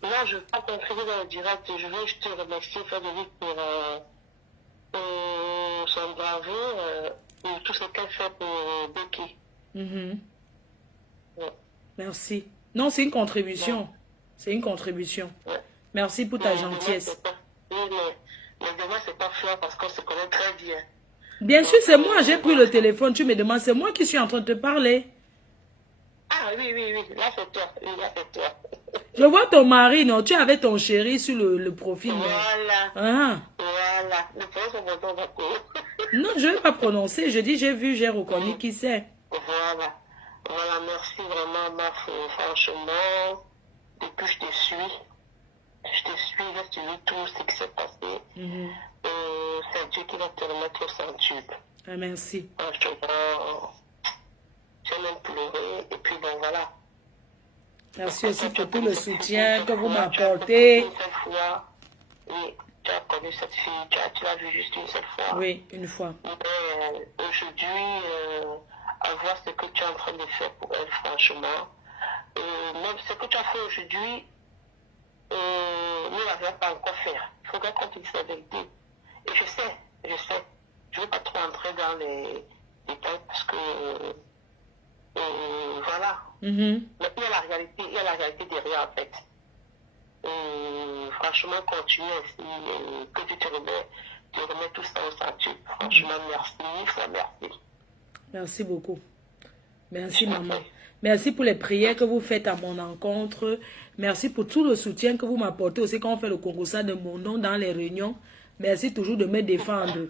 Non, je ne veux pas contribuer dans le direct. Je veux juste te remercier, Frédéric, pour son bravoure et tout ce qu'elle fait pour Becky. Ouais. Merci. Non, c'est une contribution. Ouais. C'est une contribution. Ouais. Merci pour ta gentillesse. Mais demain, c'est pas fier parce qu'on se connaît très bien. Bien sûr, c'est moi. J'ai pris le téléphone. Tu me demandes, c'est moi qui suis en train de te parler. Ah oui, là, c'est toi. Oui, là, c'est toi. Je vois ton mari, non? Tu avais ton chéri sur le profil. Voilà. Ah. Voilà. Ne prononce pas ton d'accord. Non, je ne vais pas prononcer. Je dis, j'ai vu, j'ai reconnu qui c'est. Voilà. Voilà, merci vraiment, Marc. Franchement, depuis que je te suis, j'ai suivi tout ce qui s'est passé. C'est Dieu qui va te remettre au centuple. Ah, merci. Franchement, j'ai même pleuré. Et puis bon, voilà. Merci aussi pour tout le soutien que vous m'apportez. Oui, tu as connu cette fille, tu l'as vue juste une seule fois. Oui, une fois. Mais aujourd'hui, à voir ce que tu es en train de faire pour elle, franchement. Même ce que tu as fait aujourd'hui, nous ne l'avons pas encore fait. Il faudrait qu'on te dise la vérité. Et je sais. Je ne veux pas trop entrer dans les détails parce que, voilà. Mais il y a la réalité derrière, en fait. Franchement, continue ainsi, que tu te remets tout ça au centuple. Franchement, merci. Merci beaucoup. Merci, maman. Merci pour les prières que vous faites à mon encontre. Merci pour tout le soutien que vous m'apportez aussi quand on fait le concours de mon nom dans les réunions. Merci toujours de me défendre.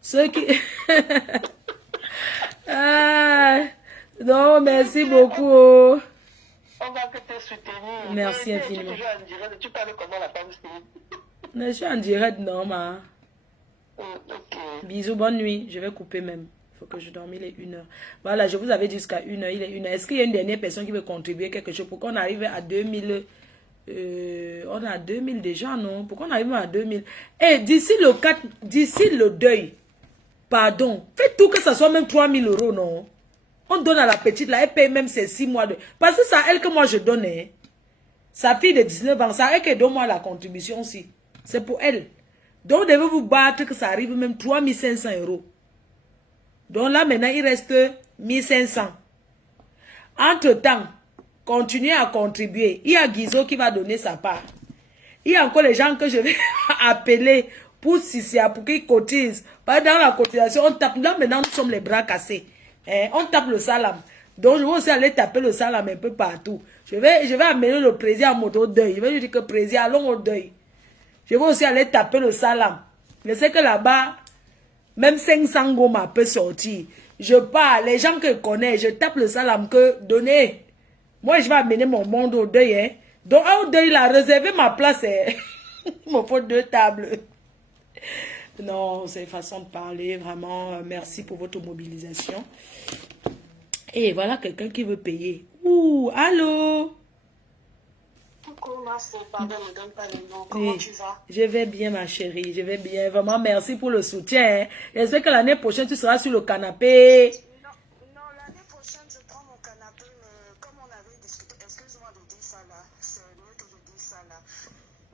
Ceux qui... non, merci beaucoup. On va te soutenir. Merci infiniment. Tu parles comment la femme je suis en direct, non, ma. Bisous, bonne nuit. Je vais couper même. Il faut que je dorme, il est 1h. Voilà, je vous avais dit jusqu'à 1h, il est 1h. Est-ce qu'il y a une dernière personne qui veut contribuer quelque chose pour qu'on arrive à 2000? On a 2000 déjà, non? Pourquoi on arrive à 2000? Et d'ici le deuil, pardon, faites tout que ça soit même 3000 €, non? On donne à la petite, là, elle paye même ses 6 mois de... Parce que c'est à elle que moi je donne, hein. Sa fille de 19 ans, c'est à elle qui donne moi la contribution aussi. C'est pour elle. Donc, devez vous battre que ça arrive même 3500 €. Donc là, maintenant, il reste 1500. Entre-temps, continuez à contribuer. Il y a Guizot qui va donner sa part. Il y a encore les gens que je vais appeler pour Sissia, pour qu'ils cotisent. Parce que dans la cotisation, on tape. Là, maintenant, nous sommes les bras cassés. On tape le salam. Donc, je vais aussi aller taper le salam un peu partout. Je vais amener le président à moto au deuil. Je vais lui dire que président, allons au deuil. Je vais aussi aller taper le salam. Je sais que là-bas, même 500 gomma peut sortir. Je pars, les gens que je connais, je tape le salam que donnez. Moi, je vais amener mon monde au deuil. Hein. Donc, au deuil, il a réservé ma place. Hein. Il me faut 2 tables. Non, c'est une façon de parler. Vraiment, merci pour votre mobilisation. Et voilà quelqu'un qui veut payer. Ouh, allô? Coucou, ma fille, pardon, ne donne pas le nom. Comment tu vas? Je vais bien, ma chérie. Je vais bien. Vraiment, merci pour le soutien. Hein. J'espère que l'année prochaine, tu seras sur le canapé. Non, l'année prochaine, je prends mon canapé, mais comme on avait discuté, excuse-moi de dire ça là. C'est mieux que je dise ça là.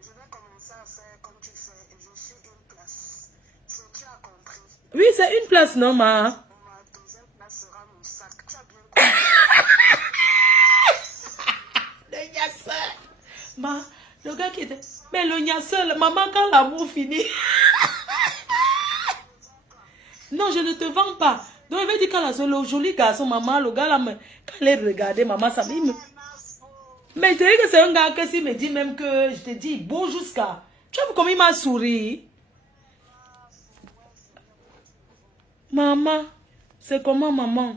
Je vais commencer à faire comme tu fais. Je suis une place. Tu as compris. Oui, c'est une place, non, ma? Ma deuxième place sera mon sac. Tu as bien compris. Le gnasseur. Le gars qui était... Mais le gnasseur, maman, quand l'amour finit... Non, je ne te vends pas. Donc, il veut dire quand le joli garçon, maman, le gars là, quand il est regardé, maman, ça me... Mais je te dis que c'est un gars que s'il me dit même que je te dis beau jusqu'à... Tu as vu comme il m'a souri? Maman, c'est comment maman?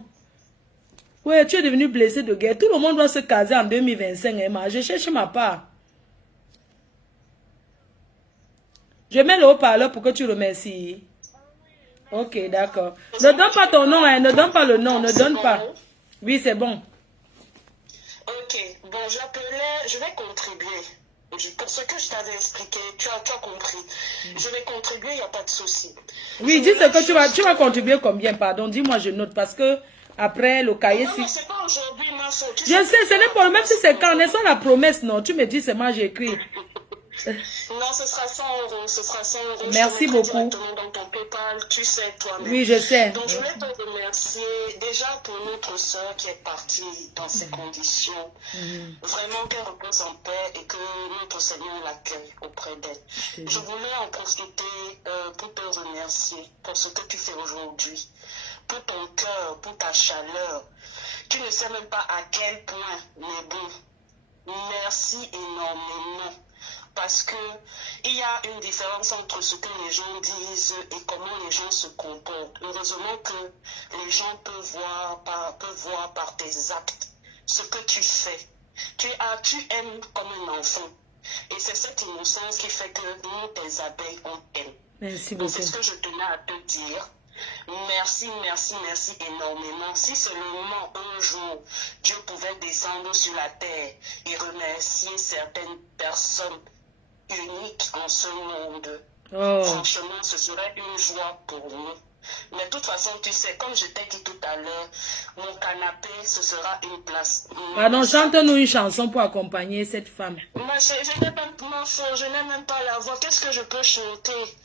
Ouais, tu es devenu blessé de guerre. Tout le monde doit se caser en 2025, Emma. Je cherche ma part. Je mets le haut-parleur pour que tu remercies. Ok, d'accord. Ne donne pas ton nom, hein. Ne donne pas le nom. Ne donne pas. Oui, c'est bon. Ok, bon, je vais contribuer. Pour ce que je t'avais expliqué, tu as compris. Je vais contribuer, il n'y a pas de souci. Oui, dis ce que tu vas contribuer combien, pardon. Dis-moi, je note parce que après le cahier... Non, c'est pas aujourd'hui, ma faute. Je sais, ce n'est pas... Même si c'est quand on est sur la promesse, non. Tu me dis, c'est moi, j'écris. Non, ce sera 100 €. Ce sera 100 €. Merci beaucoup. Directement dans ton PayPal, tu sais toi-même. Oui, je sais. Donc, je voulais te remercier déjà pour notre soeur qui est partie dans ces conditions. Vraiment qu'elle repose en paix et que notre Seigneur l'accueille auprès d'elle. Je voulais en profiter pour te remercier pour ce que tu fais aujourd'hui, pour ton cœur, pour ta chaleur. Tu ne sais même pas à quel point, mais bon, merci énormément. Parce que il y a une différence entre ce que les gens disent et comment les gens se comportent. Heureusement que les gens peuvent voir par tes actes ce que tu fais. Tu aimes comme un enfant. Et c'est cette innocence qui fait que nous, tes abeilles, on t'aime. Merci Donc beaucoup. c'est ce que je tenais à te dire. Merci énormément. Si seulement un jour, Dieu pouvait descendre sur la terre et remercier certaines personnes uniques en ce monde, franchement, ce serait une joie pour nous. Mais de toute façon, tu sais, comme je t'ai dit tout à l'heure, mon canapé, ce sera une place. Pardon, chante-nous une chanson pour accompagner cette femme. Mais je n'ai même pas la voix. Qu'est-ce que je peux chanter?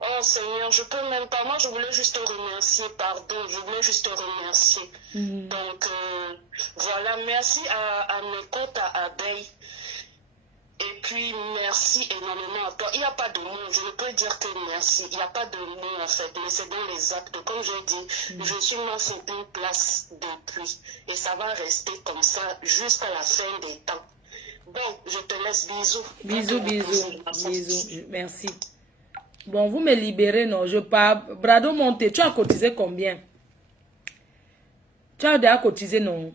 Oh Seigneur, je peux même pas. Moi, je voulais juste te remercier, pardon. Je voulais juste te remercier. Donc, voilà, merci à mes côtes à abeilles. Et puis, merci énormément à toi. Il n'y a pas de mots, je ne peux dire que merci. Il n'y a pas de mots en fait, mais c'est dans les actes. Comme j'ai dit, je suis moi sur une place depuis. Et ça va rester comme ça jusqu'à la fin des temps. Bon, je te laisse, bisous. Bisous. Merci. Bon, vous me libérez, non? Je pars. Brado Monté, tu as cotisé combien? Tu as déjà cotisé, non?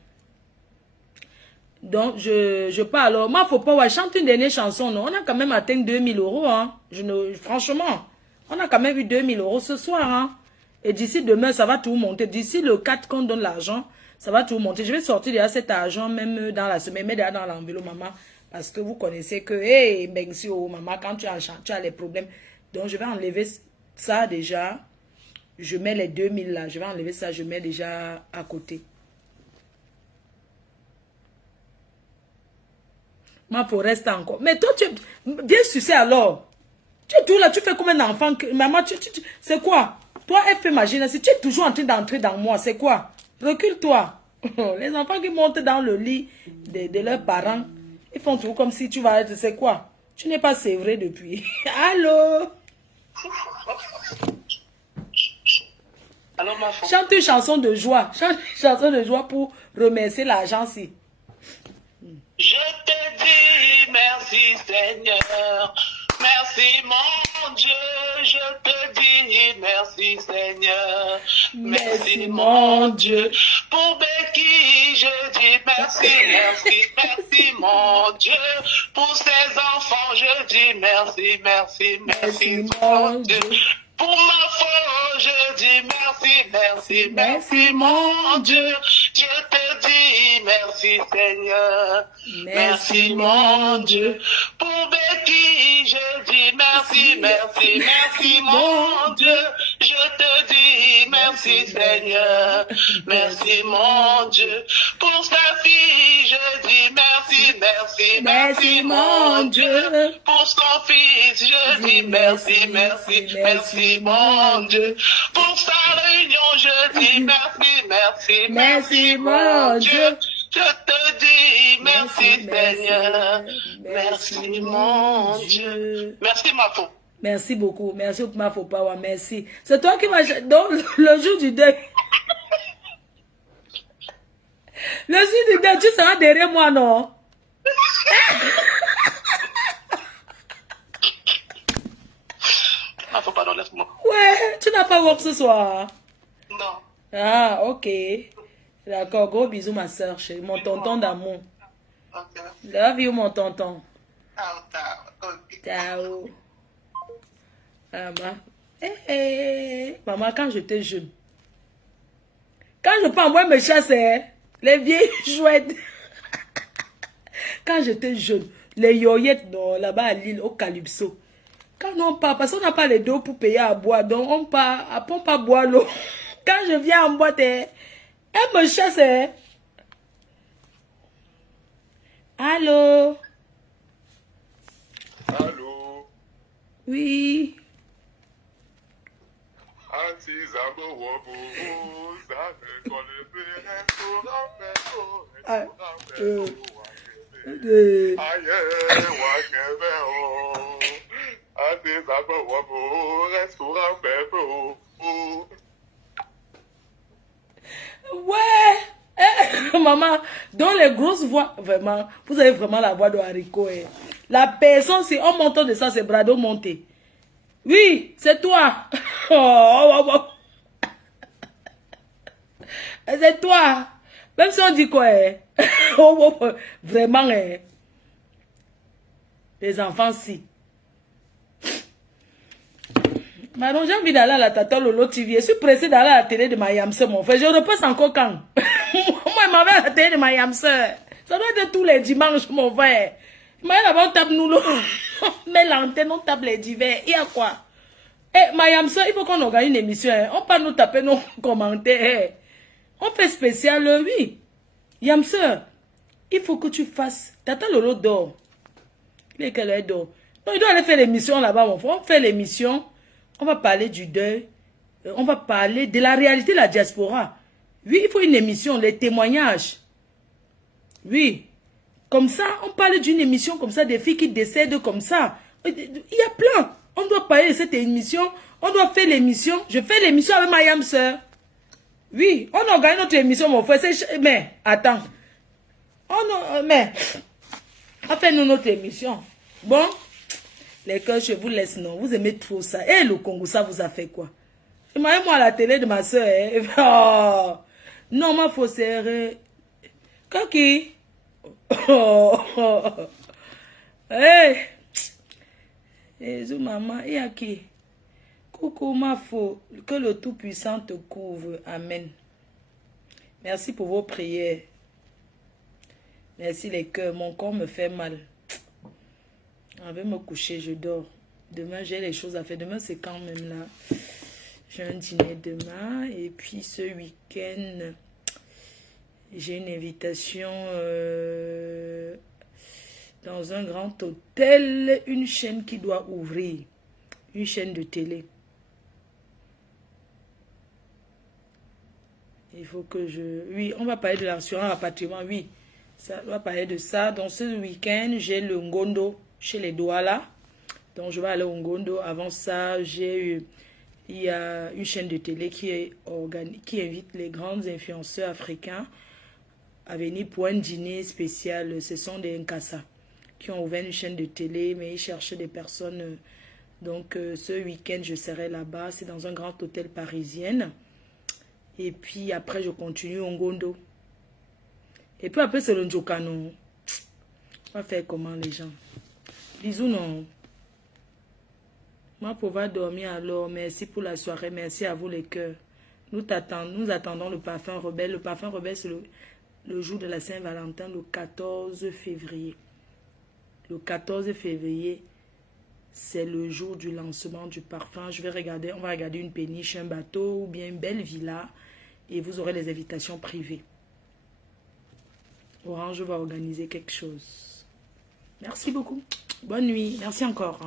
Donc, je pars. Alors, moi, faut pas, chante une dernière chanson, non? On a quand même atteint 2000 €, hein? Franchement, on a quand même eu 2000 € ce soir, hein? Et d'ici demain, ça va tout monter. D'ici le 4 qu'on donne l'argent, ça va tout monter. Je vais sortir déjà cet argent, même dans la semaine, mais déjà dans l'enveloppe, maman. Parce que vous connaissez que, hey, Bengsi, maman, quand tu as les problèmes. Donc, je vais enlever ça déjà. Je mets les 2000 là. Je vais enlever ça, je mets déjà à côté. Ma faut rester encore. Mais toi, bien sucé alors. Tu es tout là, tu fais comme un enfant. Maman, c'est quoi? Toi, elle fait ma gymnastique. Tu es toujours en train d'entrer dans moi. C'est quoi? Recule-toi. Les enfants qui montent dans le lit de leurs parents, ils font tout comme si tu vas être. C'est quoi? Tu n'es pas sévré depuis. Allô? Alors, ma faute. Chante une chanson de joie. Chante une chanson de joie pour remercier l'agence. Je te dis merci Seigneur, merci mon Dieu, je te dis merci Seigneur, merci mon Dieu, pour Becky je dis merci, merci, merci mon Dieu, pour ses enfants je dis merci, merci, merci mon Dieu. Pour ma foi, je dis merci, merci, merci mon Dieu. Je te dis merci Seigneur, merci mon Dieu. Pour Becky, je dis merci, merci, merci mon Dieu. Je te dis merci Seigneur, merci mon Dieu. Pour sa fille, je dis merci, merci, merci mon Dieu. Pour son fils, je dis merci, merci, merci mon Dieu. Pour sa réunion, je dis merci, merci, merci mon Dieu. Je te dis merci Seigneur, merci mon Dieu. Merci ma faux. Merci beaucoup. Merci ma faux pas. Merci. C'est toi qui m'as... Donc, le jour du deuil. Le jour du deuil, tu seras derrière moi, non? Ah, faut pas donner ce mot. Ouais, tu n'as pas work ce soir. Non. Ah, ok. D'accord, gros bisous, ma soeur, chérie. Mon tonton d'amour. Ok. Love you, mon tonton. Ok. Ciao. Maman. Maman, quand j'étais jeune, quand je prends moi me chasser, les vieilles chouettes. Quand j'étais jeune, les yoyettes là-bas à Lille, au Calypso. Quand on part, parce qu'on n'a pas les dos pour payer à boire, donc on part, après on pas boire l'eau. Quand je viens en boîte, elle me chasse. Allô? Allô? Oui. Ouais. Maman, dans les grosses voix, vraiment, vous avez vraiment la voix de haricot. La personne, c'est en montant de ça, c'est Brado monté. Oui, c'est toi. C'est toi. Même si on dit quoi, vraiment, les enfants, si. Maintenant, j'ai envie d'aller à la Tata Lolo TV. Je suis pressée d'aller à la télé de Mayamse, mon frère. Je repasse encore quand? Moi, je m'avais à la télé de Mayamse. Ça doit être tous les dimanches, mon frère. Mais là-bas, on tape nous, on met l'antenne, on tape les divers. Il y a quoi? Eh, Mayamse, il faut qu'on organise une émission. Hein. On peut nous taper nos commentaires. On fait spécial, oui. Yamse, il faut que tu fasses. Tata Lolo dort. Il est quelle heure dort? Non, il doit aller faire l'émission là-bas, mon frère. On fait l'émission. On va parler du deuil. On va parler de la réalité de la diaspora. Oui, il faut une émission, les témoignages. Oui. Comme ça, on parle d'une émission comme ça, des filles qui décèdent comme ça. Il y a plein. On doit parler de cette émission. On doit faire l'émission. Je fais l'émission avec ma yam sœur. Oui, on organise notre émission, mon frère. Mais, attends. Mais, on fait nous notre émission. Bon. Les cœurs, je vous laisse, non. Vous aimez trop ça. Et le Congo, ça vous a fait quoi? Moi à la télé de ma soeur. Oh. Non, ma faussaire. Coquille. Oh. Hey. Jésus, maman. Et à qui? Coucou, ma faux. Que le Tout-Puissant te couvre. Amen. Merci pour vos prières. Merci les cœurs. Mon corps me fait mal. Je vais me coucher, je dors. Demain, j'ai les choses à faire. Demain, c'est quand même là. J'ai un dîner demain. Et puis, ce week-end, j'ai une invitation dans un grand hôtel. Une chaîne qui doit ouvrir. Une chaîne de télé. Il faut que je... Oui, on va parler de l'assurance à patrimoine. Oui, ça, on va parler de ça. Dans ce week-end, j'ai le Ngondo chez les Douala. Donc, je vais aller au Ngondo. Avant ça, j'ai eu... il y a une chaîne de télé qui invite les grands influenceurs africains à venir pour un dîner spécial. Ce sont des Nkassa qui ont ouvert une chaîne de télé, mais ils cherchent des personnes. Donc, ce week-end, je serai là-bas. C'est dans un grand hôtel parisien. Et puis, après, je continue au Ngondo. Et puis, après, c'est le Njokano. On va faire comment, les gens? Bisous, non. Moi, pour dormir alors. Merci pour la soirée. Merci à vous, les cœurs. Nous attendons le parfum rebelle. Le parfum rebelle, c'est le jour de la Saint-Valentin, le 14 février. Le 14 février, c'est le jour du lancement du parfum. On va regarder une péniche, un bateau ou bien une belle villa. Et vous aurez les invitations privées. Orange va organiser quelque chose. Merci beaucoup. Bonne nuit. Merci encore.